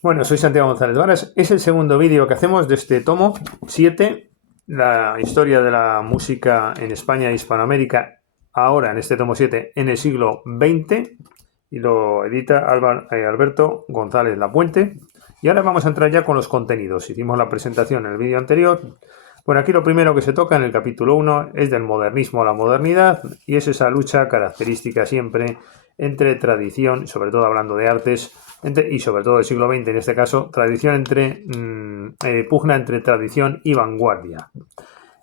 Bueno, soy Santiago González Varas. Es el segundo vídeo que hacemos de este tomo 7, la historia de la música en España e Hispanoamérica, ahora en este tomo 7, en el siglo XX, y lo edita Alberto González Lapuente. Y ahora vamos a entrar ya con los contenidos. Hicimos la presentación en el vídeo anterior. Bueno, aquí lo primero que se toca en el capítulo 1 es del modernismo a la modernidad, y es esa lucha característica siempre entre tradición, sobre todo hablando de artes, y sobre todo del siglo XX en este caso, pugna entre tradición y vanguardia.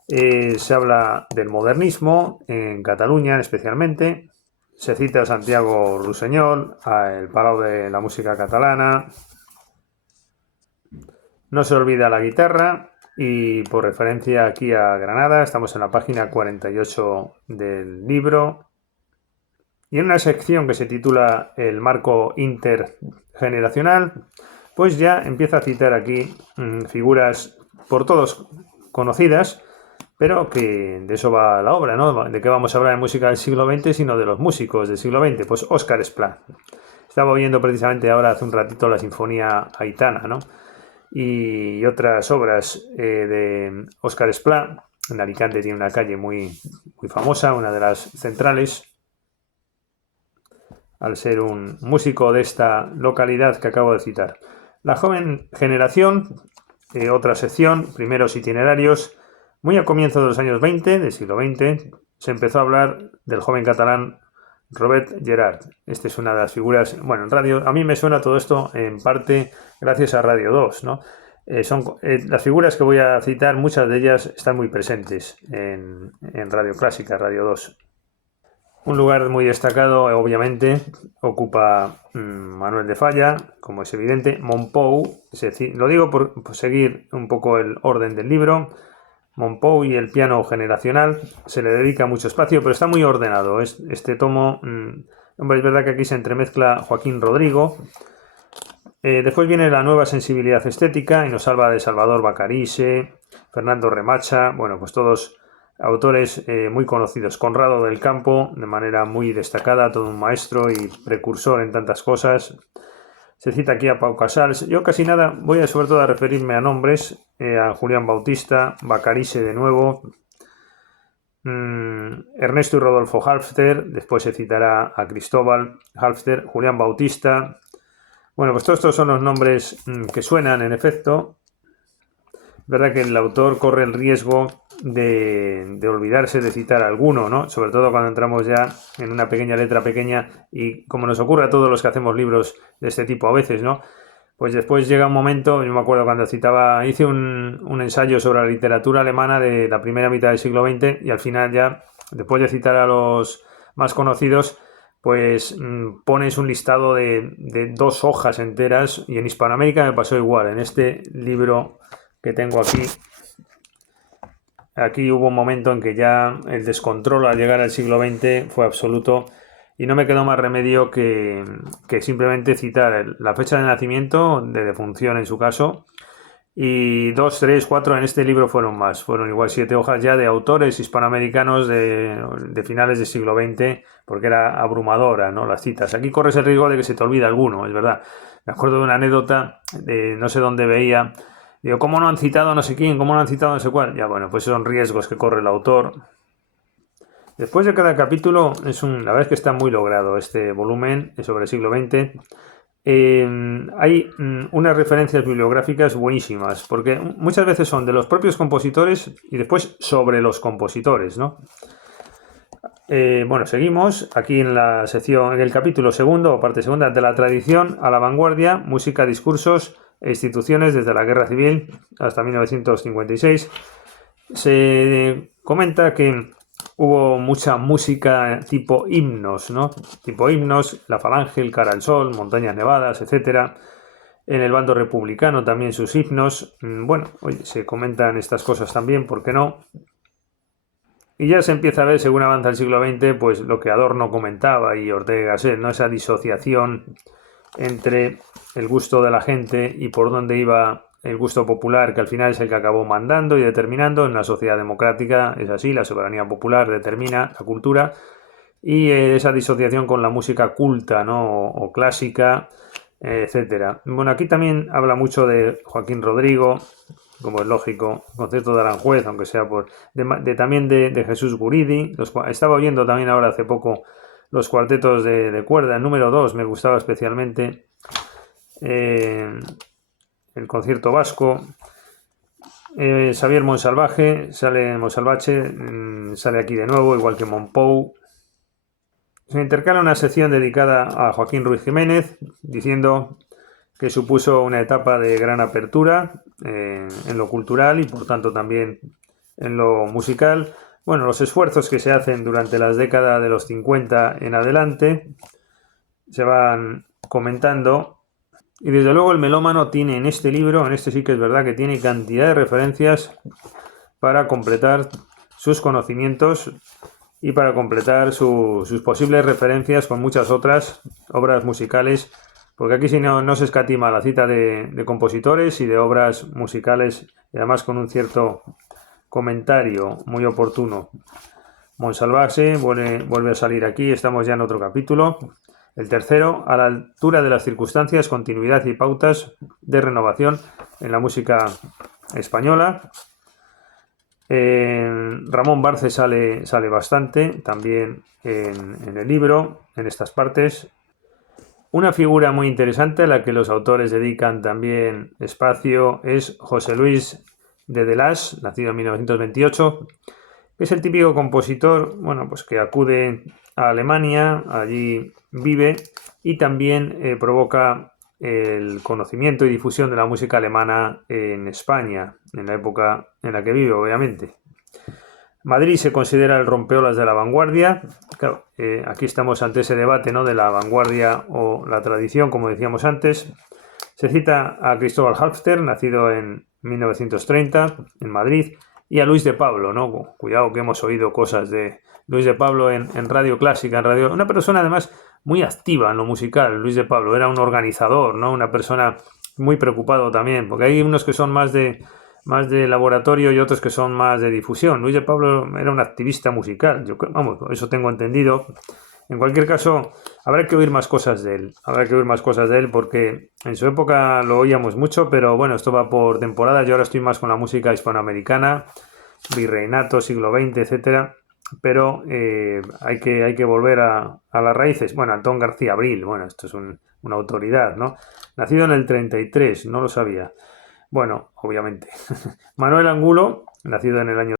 Se habla del modernismo en Cataluña especialmente, se cita a Santiago Ruseñol, al Palau de la Música Catalana, no se olvida la guitarra, y por referencia aquí a Granada, estamos en la página 48 del libro, y en una sección que se titula El marco intergeneracional, pues ya empieza a citar aquí figuras por todos conocidas, pero que de eso va la obra, ¿no? ¿De qué vamos a hablar en música del siglo XX, sino de los músicos del siglo XX? Pues Óscar Esplá. Estaba oyendo precisamente ahora hace un ratito la Sinfonía Aitana, ¿no? Y otras obras de Óscar Esplá. En Alicante tiene una calle muy famosa, una de las centrales, al ser un músico de esta localidad que acabo de citar. La joven generación, otra sección, primeros itinerarios. Muy a comienzo de los años 20, del siglo XX, se empezó a hablar del joven catalán Robert Gerard. Esta es una de las figuras, bueno, en radio, a mí me suena todo esto en parte gracias a Radio 2, ¿no? Las figuras que voy a citar, muchas de ellas están muy presentes en Radio Clásica, Radio 2. Un lugar muy destacado, obviamente, ocupa Manuel de Falla, como es evidente. Mompou, lo digo por seguir un poco el orden del libro. Mompou y el piano generacional, se le dedica mucho espacio, pero está muy ordenado. Este tomo, hombre, es verdad que aquí se entremezcla Joaquín Rodrigo. Después viene la nueva sensibilidad estética y nos habla de Salvador Bacarise, Fernando Remacha, bueno, pues todos autores muy conocidos. Conrado del Campo, de manera muy destacada, todo un maestro y precursor en tantas cosas. Se cita aquí a Pau Casals. Yo casi nada voy a sobre todo a referirme a nombres, a Julián Bautista, Bacarise de nuevo, Ernesto y Rodolfo Halfter, después se citará a Cristóbal Halfter, Julián Bautista. Bueno, pues todos estos son los nombres que suenan, en efecto. Es verdad que el autor corre el riesgo de olvidarse de citar alguno, ¿no? Sobre todo cuando entramos ya en una pequeña letra pequeña, y como nos ocurre a todos los que hacemos libros de este tipo a veces, ¿no? Pues después llega un momento, yo me acuerdo cuando hice un ensayo sobre la literatura alemana de la primera mitad del siglo XX, y al final ya, después de citar a los más conocidos, pues pones un listado de 2 hojas enteras, y en Hispanoamérica me pasó igual. En este libro que tengo aquí hubo un momento en que ya el descontrol al llegar al siglo XX fue absoluto, y no me quedó más remedio que simplemente citar la fecha de nacimiento, de defunción en su caso, y 2, 3, 4, en este libro fueron más, fueron igual 7 hojas ya de autores hispanoamericanos de finales del siglo XX, porque era abrumadora, ¿no?, las citas. Aquí corres el riesgo de que se te olvide alguno, es verdad. Me acuerdo de una anécdota, de no sé dónde veía, digo, ¿cómo no han citado a no sé quién? ¿Cómo no han citado a no sé cuál? Ya, bueno, pues son riesgos que corre el autor. Después de cada capítulo, la verdad es que está muy logrado este volumen sobre el siglo XX. Hay unas referencias bibliográficas buenísimas, porque muchas veces son de los propios compositores y después sobre los compositores, ¿no? Bueno, seguimos aquí en la sección, en el capítulo segundo o parte segunda, de la tradición a la vanguardia, música, discursos e instituciones desde la Guerra Civil hasta 1956. Se comenta que hubo mucha música tipo himnos, ¿no? Tipo himnos, La Falange, El Cara al Sol, Montañas Nevadas, etc. En el bando republicano también sus himnos. Bueno, oye, se comentan estas cosas también, ¿por qué no? Y ya se empieza a ver, según avanza el siglo XX, pues lo que Adorno comentaba y Ortega y Gasset, ¿no? Esa disociación entre el gusto de la gente y por dónde iba el gusto popular, que al final es el que acabó mandando y determinando. En una sociedad democrática es así, la soberanía popular determina la cultura, y esa disociación con la música culta, ¿no?, o clásica, etcétera. Bueno, aquí también habla mucho de Joaquín Rodrigo, como es lógico, concierto de Aranjuez, aunque sea también de Jesús Guridi. Estaba oyendo también ahora hace poco los cuartetos de cuerda. El número 2 me gustaba especialmente. El concierto vasco. Xavier Monsalvaje, sale aquí de nuevo, igual que Monpou. Se intercala una sección dedicada a Joaquín Ruiz Jiménez, diciendo que supuso una etapa de gran apertura en lo cultural y por tanto también en lo musical. Bueno, los esfuerzos que se hacen durante las décadas de los 50 en adelante se van comentando, y desde luego el melómano tiene en este libro, en este sí que es verdad que tiene cantidad de referencias para completar sus conocimientos y para completar sus posibles referencias con muchas otras obras musicales, porque aquí sí no se escatima la cita de compositores y de obras musicales, y además con un cierto comentario muy oportuno. Monsalvaje vuelve a salir aquí, estamos ya en otro capítulo. El tercero, a la altura de las circunstancias, continuidad y pautas de renovación en la música española. Ramón Barce sale bastante también en el libro, en estas partes. Una figura muy interesante a la que los autores dedican también espacio es José Luis de Delage, nacido en 1928, que es el típico compositor, bueno, pues que acude a Alemania, allí vive y también provoca el conocimiento y difusión de la música alemana en España, en la época en la que vive, obviamente. Madrid se considera el rompeolas de la vanguardia. Claro, aquí estamos ante ese debate, ¿no?, de la vanguardia o la tradición, como decíamos antes. Se cita a Cristóbal Halffter, nacido en 1930 en Madrid, y a Luis de Pablo, ¿no? Cuidado que hemos oído cosas de Luis de Pablo en Radio Clásica, en radio. Una persona además muy activa en lo musical. Luis de Pablo era un organizador, ¿no? Una persona muy preocupado también, porque hay unos que son más de laboratorio y otros que son más de difusión. Luis de Pablo era un activista musical, vamos, eso tengo entendido. En cualquier caso, habrá que oír más cosas de él, porque en su época lo oíamos mucho, pero bueno, esto va por temporadas. Yo ahora estoy más con la música hispanoamericana, virreinato, siglo XX, etcétera. Pero hay que volver a las raíces. Bueno, Antón García Abril, bueno, esto es una autoridad, ¿no? Nacido en el 33, no lo sabía. Bueno, obviamente. Manuel Angulo, nacido en el año